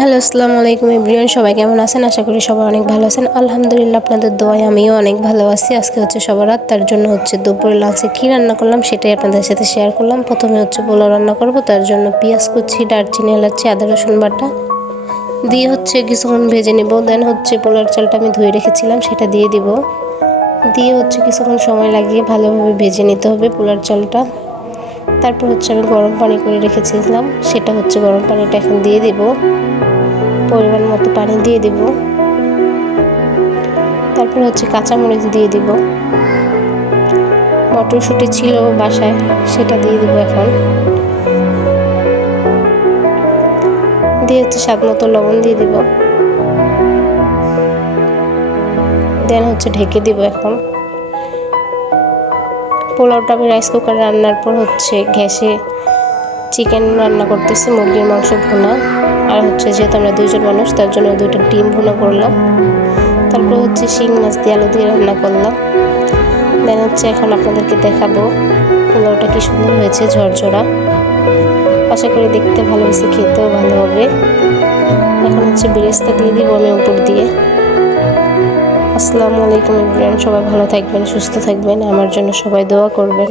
Hello, আসসালামু আলাইকুম everyone. সবাই কেমন আছেন? আশা করি সবাই অনেক ভালো আছেন। আলহামদুলিল্লাহ, আপনাদের দোয়ায় আমিও অনেক ভালো আছি। আজকে হচ্ছে সবার রাত, তার জন্য হচ্ছে দুপুরে লাঞ্চে কী রান্না করলাম সেটাই আপনাদের সাথে শেয়ার করলাম। প্রথমে হচ্ছে পোলাও রান্না করব, তার জন্য পেঁয়াজ কুচি, দারচিনি, এলাচি, আদা রসুন বাটা দিয়ে হচ্ছে কিছুক্ষণ ভেজে নিব। দেন হচ্ছে পোলার চালটা আমি ধুয়ে রেখেছিলাম সেটা দিয়ে দিব, দিয়ে হচ্ছে কিছুক্ষণ সময় লাগিয়ে ভালোভাবে ভেজে নিতে হবে পোলার চালটা। তারপর হচ্ছে আমি গরম পানি করে রেখেছিলাম, সেটা হচ্ছে গরম পানিটা এখন দিয়ে দিব, পরিমাণ মতো পানি দিয়ে দিব। তারপর হচ্ছে কাঁচামরিচ দিয়ে দিব, মটরশুঁটি ছিল বাসায় সেটা দিয়ে দিব এখন, দিয়ে হচ্ছে স্বাদ মতো লবণ দিয়ে দিব। দেন হচ্ছে ঢেকে দিব এখন। পোলাওটা আমি রাইস কুকারে রান্নার পর হচ্ছে গ্যাসে চিকেন রান্না করতেছি, মুরগির মাংস ভুনা। আর হচ্ছে যেহেতু আমরা দুইজন মানুষ, তার জন্য 2টা ডিম ভুনা করলাম। তারপর হচ্ছে শিং মাছ দিয়ে আলু দিয়ে রান্না করলাম। দেন হচ্ছে এখন আপনাদেরকে দেখাবো পোলাওটা কি সুন্দর হয়েছে, ঝরঝরা। আশা করি দেখতে ভালো হয়েছে, খেতেও ভালো হবে। এখন হচ্ছে বেরেস্তা দিয়ে দিব আমি উপর দিয়ে। আসসালামু আলাইকুম এভরিওয়ান, সবাই ভালো থাকবেন, সুস্থ থাকবেন, আমার জন্য সবাই দোয়া করবেন।